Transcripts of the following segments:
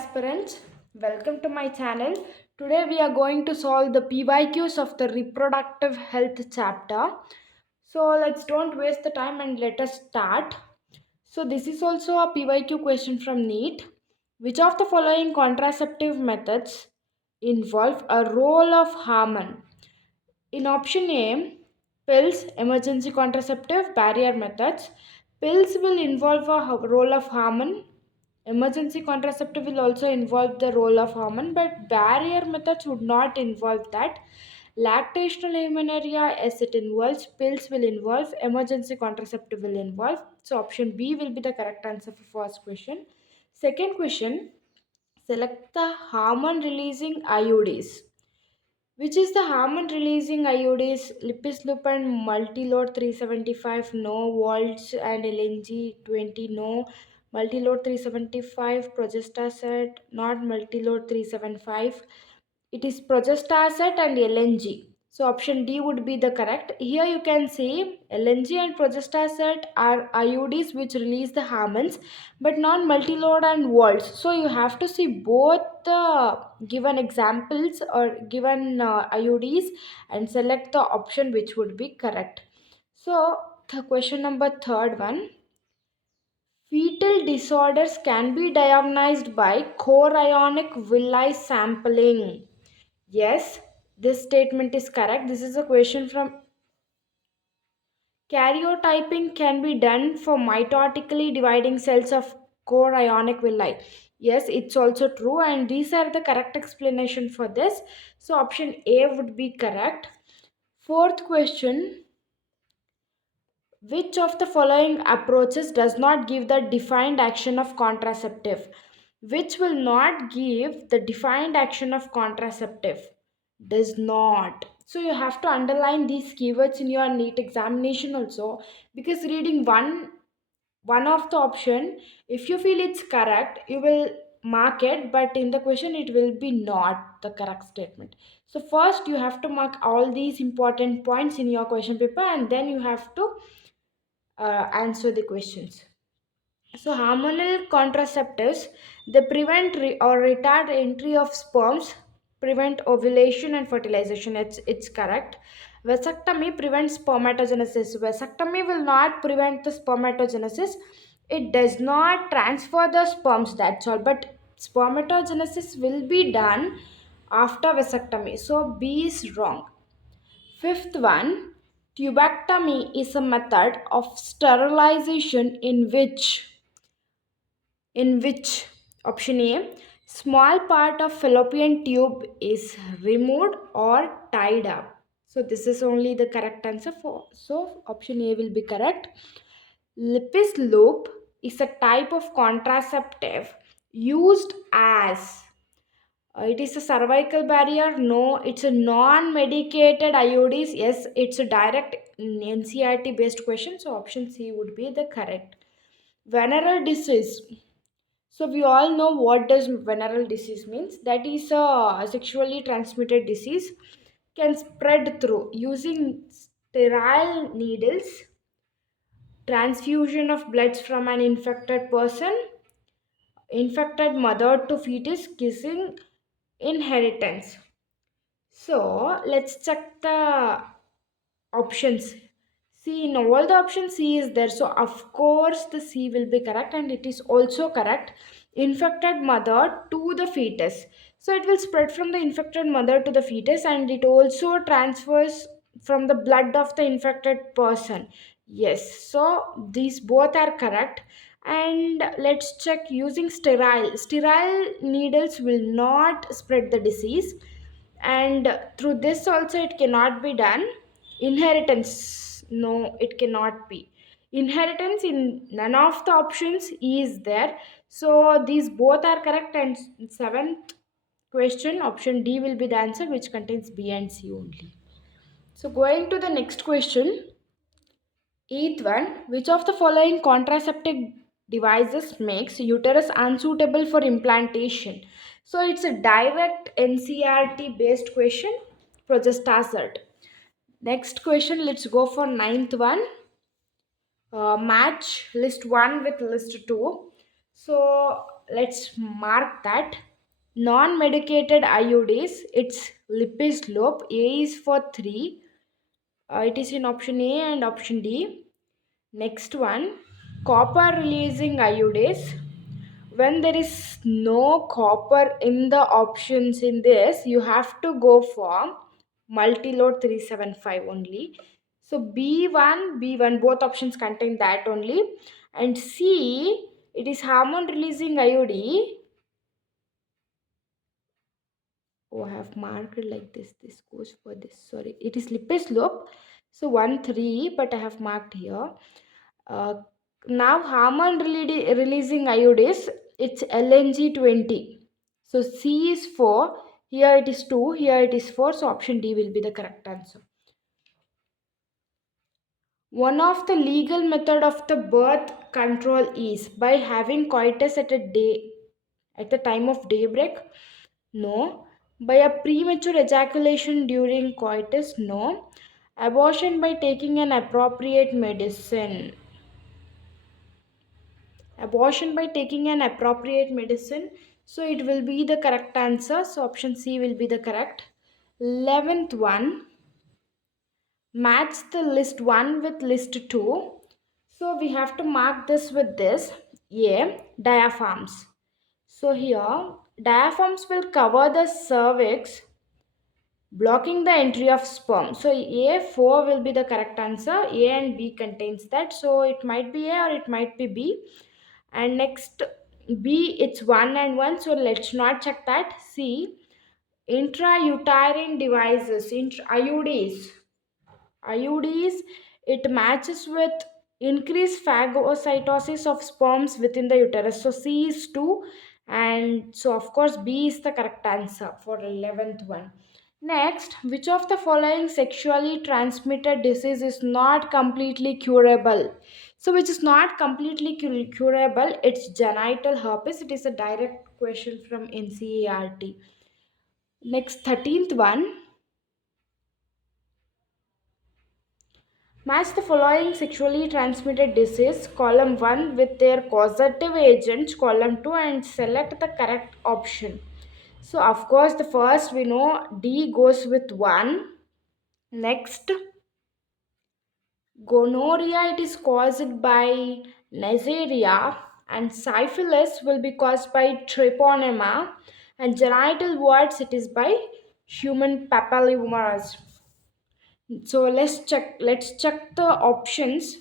aspirants, welcome to my channel. Today we are going to solve the PYQs of the reproductive health chapter. So let's don't waste the time and let us start. So this is also a PYQ question from NEET. Which of the following contraceptive methods involve a role of hormone? In option A, pills, emergency contraceptive, barrier methods. Pills will involve a role of hormone. Emergency contraceptive will also involve the role of hormone, but barrier methods would not involve that. Lactational amenorrhea, as it involves, pills will involve, emergency contraceptive will involve. So option B will be the correct answer for first question. Second question, select the hormone releasing IUDs. Which is the hormone releasing IUDs? Lipislup and multilode 375 no, Waltz and LNG 20 no, multilode 375, progestastat not multilode 375. It is progestastat and LNG. So option D would be the correct. Here you can see LNG and progestastat are IUDs which release the hormones, but not multilode and Waltz. So you have to see both the given examples or given IUDs and select the option which would be correct. So the question number third one. Fetal disorders can be diagnosed by chorionic villi sampling. Yes, this statement is correct. This is a question from karyotyping can be done for mitotically dividing cells of chorionic villi. Yes, it's also true, and these are the correct explanation for this. So option A would be correct. Fourth question, which of the following approaches does not give the defined action of contraceptive? Which will not give the defined action of contraceptive? Does not. So you have to underline these keywords in your NEET examination also, because reading one of the option, if you feel it's correct, you will mark it, but in the question it will be not the correct statement. So first you have to mark all these important points in your question paper, and then you have to answer the questions. So hormonal contraceptives, they prevent or retard entry of sperms, prevent ovulation and fertilization. It's correct. Vasectomy prevents spermatogenesis. Vasectomy will not prevent the spermatogenesis. It does not transfer the sperms. That's all. But spermatogenesis will be done after vasectomy. So B is wrong. Fifth one, tubectomy is a method of sterilization in which option A, small part of fallopian tube is removed or tied up. So this is only the correct answer for, so option A will be correct. Lipis loop is a type of contraceptive used as, it is a cervical barrier. No, it's a non-medicated IUDs. Yes, it's a direct NCERT based question. So option C would be the correct. Venereal disease. So we all know what does venereal disease means. That is a sexually transmitted disease. Can spread through using sterile needles, transfusion of blood from an infected person, infected mother to fetus, kissing, inheritance. So let's check the options. See, in all the options, C is there. So of course the C will be correct, and it is also correct. Infected mother to the fetus. So it will spread from the infected mother to the fetus, and it also transfers from the blood of the infected person. Yes, so these both are correct. And let's check using sterile. Sterile needles will not spread the disease, and through this also it cannot be done. Inheritance, no, it cannot be. Inheritance, in none of the options is there. So these both are correct, and seventh question, option D will be the answer, which contains B and C only. So going to the next question. Eighth one, which of the following contraceptive devices makes uterus unsuitable for implantation? So it's a direct NCRT based question, progestastat. Next question, let's go for ninth one. Match list 1 with list 2. So let's mark that. Non-medicated iodines, it's lipid slope. A is for 3. It is in option A and option D. Next one, copper releasing iodines. When there is no copper in the options in this, you have to go for multi-load 375 only. So B1, both options contain that only. And C, it is hormone releasing iodine. Oh, I have marked it like this. This goes for this. Sorry, it is lipid slope. So 1, 3, but I have marked here. Uh, Now hormone releasing iodines, it's LNG20. So C is 4. Here it is 2. Here it is 4. So option D will be the correct answer. One of the legal method of the birth control is by having coitus at the time of daybreak. No. By a premature ejaculation during coitus? No. Abortion by taking an appropriate medicine? Abortion by taking an appropriate medicine. So it will be the correct answer. So option C will be the correct. 11th one. Match the list 1 with list 2. So we have to mark this with this. A. Diaphragms. So here, diaphragms will cover the cervix, blocking the entry of sperm. So A4 will be the correct answer. A and B contains that. So it might be A or it might be B. And next B, it's 1 and 1. So let's not check that. C, intrauterine devices, IUDs. IUDs, it matches with increased phagocytosis of sperms within the uterus. So C is 2, and so of course B is the correct answer for 11th one. Next, which of the following sexually transmitted disease is not completely curable? So which is not completely curable? It's genital herpes. It is a direct question from NCERT. Next, 13th one. Match the following sexually transmitted disease, column 1 with their causative agents, column 2, and select the correct option. So, of course, the first we know D goes with 1. Next, gonorrhea, it is caused by Neisseria, and syphilis will be caused by Treponema, and genital warts, it is by human papillomavirus. So let's check the options.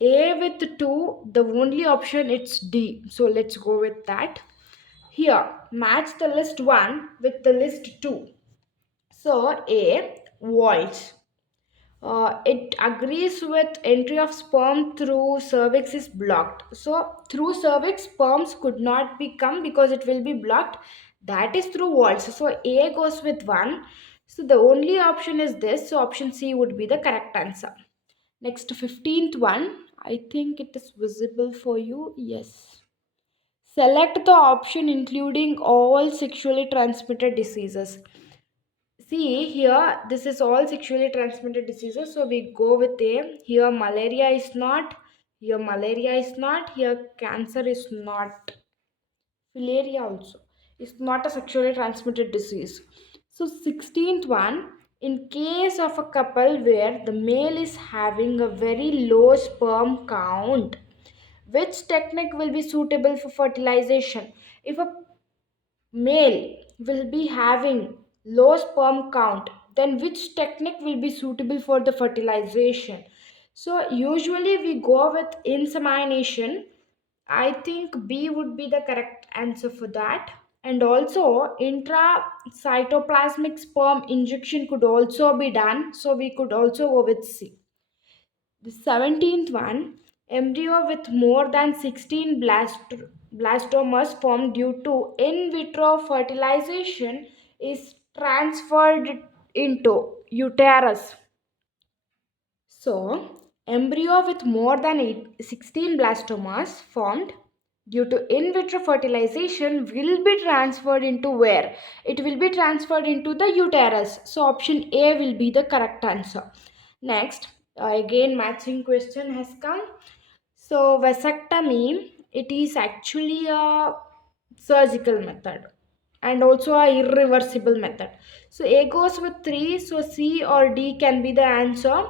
A with 2, the only option it's D. So let's go with that. Here, match the list 1 with the list 2. So A, voids. It agrees with entry of sperm through cervix is blocked. So through cervix, sperms could not become because it will be blocked. That is through walls. So A goes with 1. So the only option is this. So option C would be the correct answer. Next, 15th one. I think it is visible for you. Yes. Select the option including all sexually transmitted diseases. See here, this is all sexually transmitted diseases. So we go with A. Here, malaria is not. Here, malaria is not. Here, cancer is not. Filaria also is not a sexually transmitted disease. So 16th one, in case of a couple where the male is having a very low sperm count, which technique will be suitable for fertilization? If a male will be having low sperm count, then which technique will be suitable for the fertilization? So usually we go with insemination. I think B would be the correct answer for that. And also intracytoplasmic sperm injection could also be done, so we could also go with C. The 17th one, embryo with more than 16 blastomas formed due to in vitro fertilization is transferred into uterus. So, embryo with more than 16 blastomas formed due to in vitro fertilization will be transferred into where? It will be transferred into the uterus. So, option A will be the correct answer. Next, again matching question has come. So, vasectomy, it is actually a surgical method and also a irreversible method. So A goes with 3, so C or D can be the answer.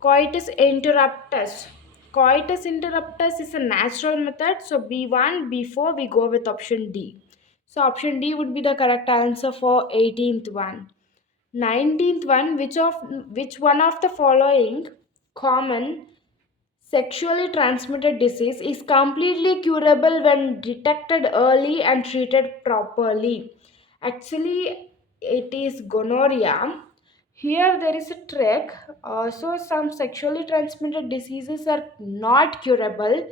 Coitus interruptus. Coitus interruptus is a natural method, so B1, B4, we go with option D. So option D would be the correct answer for 18th one. 19th one, which one of the following common sexually transmitted disease is completely curable when detected early and treated properly? Actually, it is gonorrhea. Here there is a trick. So some sexually transmitted diseases are not curable,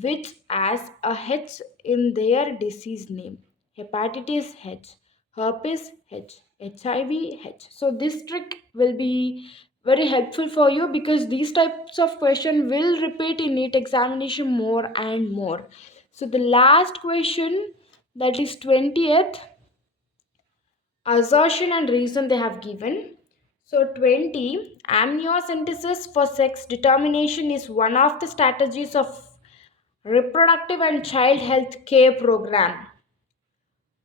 which has a H in their disease name. Hepatitis H, herpes H, HIV H. So this trick will be very helpful for you because these types of question will repeat in NEET examination more and more. So the last question, that is 20th, assertion and reason they have given. So 20, amniocentesis for sex determination is one of the strategies of reproductive and child health care program.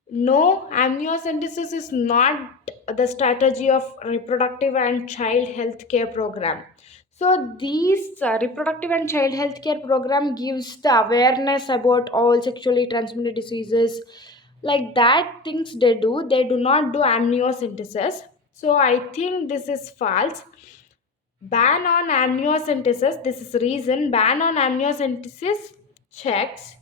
No, amniocentesis is not the strategy of reproductive and child health care program. So these reproductive and child health care program gives the awareness about all sexually transmitted diseases, like that things they do not do amniocentesis. So I think this is false. Ban on amniocentesis, this is reason. Ban on amniocentesis checks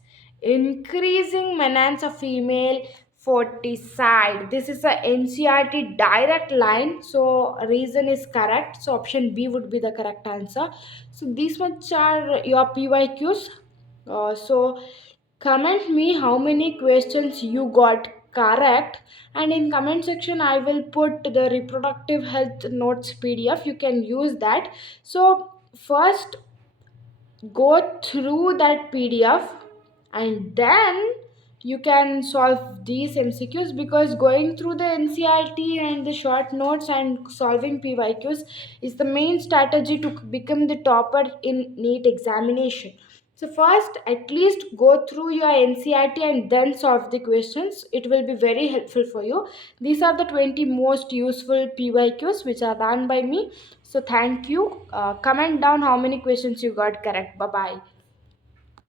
increasing menace of female foeticide. This is a NCRT direct line, so reason is correct. So option B would be the correct answer. So these much are your PYQs. So comment me how many questions you got correct, and in comment section I will put the reproductive health notes PDF. You can use that. So first go through that PDF and then you can solve these MCQs, because going through the NCRT and the short notes and solving PYQs is the main strategy to become the topper in NEET examination. So first at least go through your NCRT and then solve the questions. It will be very helpful for you. These are the 20 most useful PYQs which are done by me. So thank you. Comment down how many questions you got correct. Bye bye.